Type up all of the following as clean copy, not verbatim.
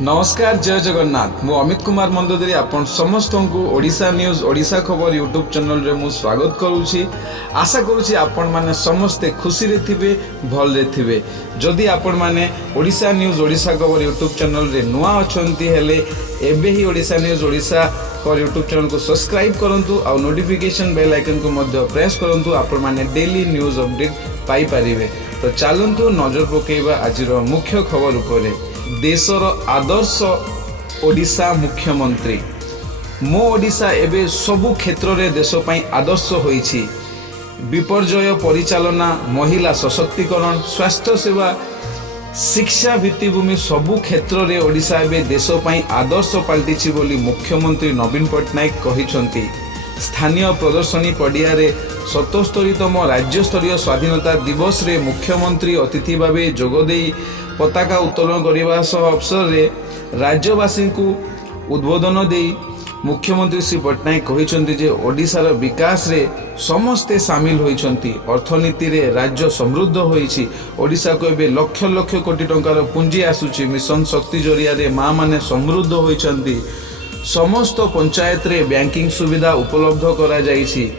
नमस्कार जय जगन्नाथ मु अमित कुमार मंदोदरी आपण समस्त को ओडिशा न्यूज ओडिशा खबर यूट्यूब चैनल रे मु स्वागत करूची। आशा करूची आपण माने समस्ते खुशी रे थिबे भल रे थिबे। जदि आपण माने ओडिशा न्यूज ओडिशा खबर यूट्यूब चैनल रे नुआ अछंती हेले एबे ही ओडिशा न्यूज ओडिशा खबर यूट्यूब चैनल को सब्सक्राइब करंतु आ नोटिफिकेशन बेल आइकन को मध्य प्रेस करंतु आपण माने डेली न्यूज अपडेट पाई परिबे। तो चलंतु नजर पकेइबा आजिर मुख्य खबर उपरे। देशर आदर्श ओडिशा मुख्यमंत्री मो ओडिशा एबे सबु क्षेत्र रे देश पई आदर्श होईछि। विपर्यय परिचालना, महिला सशक्तिकरण, स्वास्थ्य सेवा, शिक्षा भित्तिभूमि सबु क्षेत्र रे ओडिशा एबे देश पई आदर्श पाल्टिछि बोली मुख्यमंत्री नवीन पट्टनायक कहिसंती। स्थानीय प्रदर्शनी पड़िया रे 77तम राज्य स्तरीय स्वाधीनता दिवस रे मुख्यमंत्री अतिथि भावे जोगदे पताका उत्तोलन करने अवसर में राज्यवासी को उद्बोधन दे मुख्यमंत्री श्री पट्टनायक कहते ओडिशार विकास रे समस्ते सामिल होइछंती। अर्थनीति रे राज्य समृद्ध होइछि। ओडिशा को एबे लक्ष लक्ष कोटी टंकार पुंजी आसुछि। मिशन शक्ति जरिया रे मां माने समृद्ध होइछंती। समस्त पंचायत रे बैंकिंग सुविधा उपलब्ध करा जाइछि।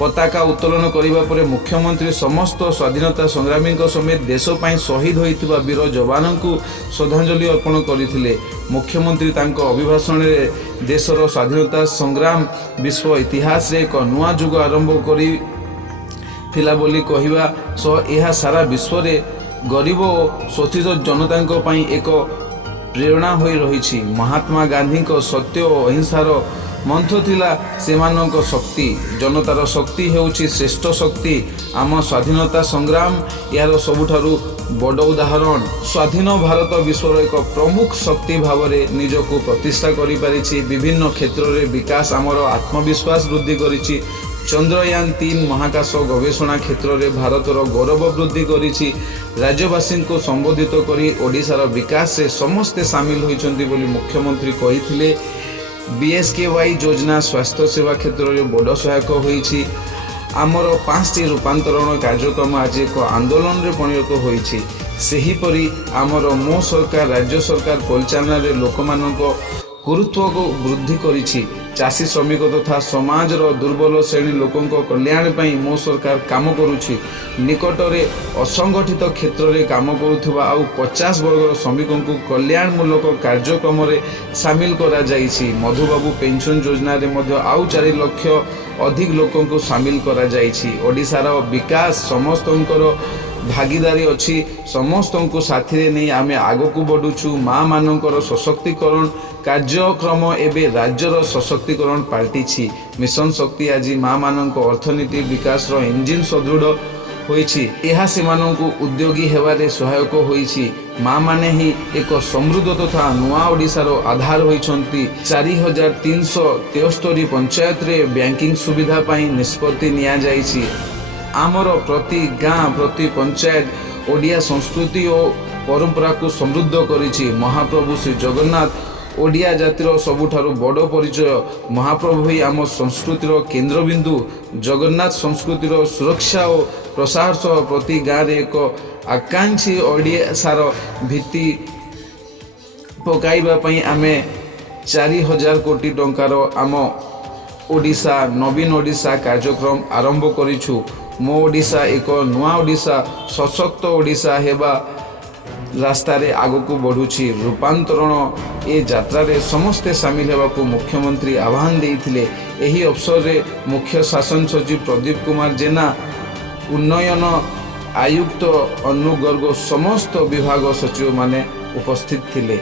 पताका उत्तोलन करिबा परे मुख्यमंत्री समस्त स्वाधीनता संग्रामी समेत देश पई शहीद होइतिबा वीर जवान को श्रद्धांजलि अर्पण करथिले। मुख्यमंत्री तांको अभिभाषण रे देशर स्वाधीनता संग्राम विश्व इतिहास रे एक नुआ जुग आरंभ करी थिला बोली कहिबा सह एहा सारा विश्व रे गरीब और शोषित जनता पई एक प्रेरणा होई रहिछि। महात्मा गांधी को सत्य और अहिंसार मंत्र थिला सेमानक शक्ति। जनतार शक्ति हेउछि श्रेष्ठ शक्ति। आम स्वाधीनता संग्राम यार सबुठारु बड़ उदाहरण। स्वाधीन भारत विश्वर एक प्रमुख शक्ति भाव में निजको प्रतिष्ठा करि पारिछि। विभिन्न क्षेत्र रे विकास आमर आत्मविश्वास वृद्धि करिछि। चंद्रयान 3 महाकाश गवेषणा क्षेत्र में भारतर गौरव वृद्धि करिछि। राज्यवासी को संबोधित करी ओडिशार विकास से समस्ते सामिल होइछंती बोली मुख्यमंत्री कहिथिले। बीएसकेवाई योजना स्वास्थ्य सेवा क्षेत्र में बड़ सहायक होइछि। आमर 5टी रूपांतरण कार्यक्रम आज एक आंदोलन रे परिणत होइछि। सेहीपरि आमर मो सरकार राज्य सरकार परिचालना रे लोकमानक गुरुत्व को वृद्धि करिछि। चाषी श्रमिक तथा समाज रो दुर्बल श्रेणी लोकों कल्याण पई मो सरकार काम करुछि। निकट रे असंगठित क्षेत्र रे काम करुथुवा आउ 50 वर्गर श्रमिकों को कल्याणमूलक कार्यक्रम रे सामिल करा जाइछि। मधुबाबू पेंशन योजना रे मध्य आउ 4 लाख अधिक लोकों को सामिल करा जाइछि। ओडिशार विकास समस्तंकर भागीदारी अच्छी। समस्त को साथी रे नहीं आमे आगो को बढ़ुछु। माँ मानकर सशक्तिकरण कार्यक्रम एबे राज्यर सशक्तिकरण पाल्टिछि। मिशन शक्ति आज माँ मानक अर्थनीति विकास रो इंजिन सदृढ़ होइछि। एहा सेमानंकु उद्योगी हेबारे सहायक होइछि। माँ माने ही एक समृद्ध तथा नुआ ओडिशार आधार होइछंती। 4373 पंचायत रे बैंकिंग सुविधा पई निष्पत्ति निया जाइछि। आमर प्रति गाँ प्रति पंचायत ओडिया संस्कृति और परंपरा को समृद्ध करिछि। महाप्रभु श्री जगन्नाथ ओडिया जातिर सबुठारु बड़ परिचय। महाप्रभु ही आम संस्कृतिर केन्द्रबिंदु। जगन्नाथ संस्कृतिर सुरक्षा और प्रसार सह प्रति गाँव रे एक आकांक्षी ओडिशार भित्ति पकाइबा पई आमे 4000 कोटी टंकार आम ओडिशा नवीन ओडिशा कार्यक्रम आरंभ करिछु। मो ओडिशा एक नुआ ओडिशा सशक्त ओडिशा हेबा रास्ता रे आगो को बढ़ुछि। रूपांतरण ए यात्रा रे समस्ते सामिल हेबा को मुख्यमंत्री आह्वान देइथिले। एही अवसर रे मुख्य शासन सचिव प्रदीप कुमार जेना, उन्नयन आयुक्त अनु गर्ग समस्त विभाग सचिव माने उपस्थित थिले।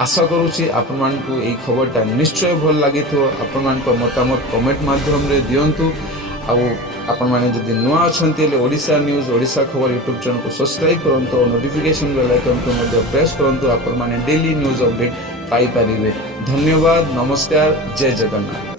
आशा करूछि आपण मानकु एई खबरटा निश्चय भल लागिथो। आपण मानक मतामत कमेंट माध्यम रे दियंतु। आउ आपण माने जदि नुआ अछंती ले ओडिशा न्यूज ओडिशा खबर यूट्यूब चैनल को सब्सक्राइब करंतु और नोटिफिकेशन बेल आइकन को मध्य प्रेस करंतु। आपण माने डेली न्यूज अपडेट पाई परिबे। धन्यवाद। नमस्कार। जय जगन्नाथ।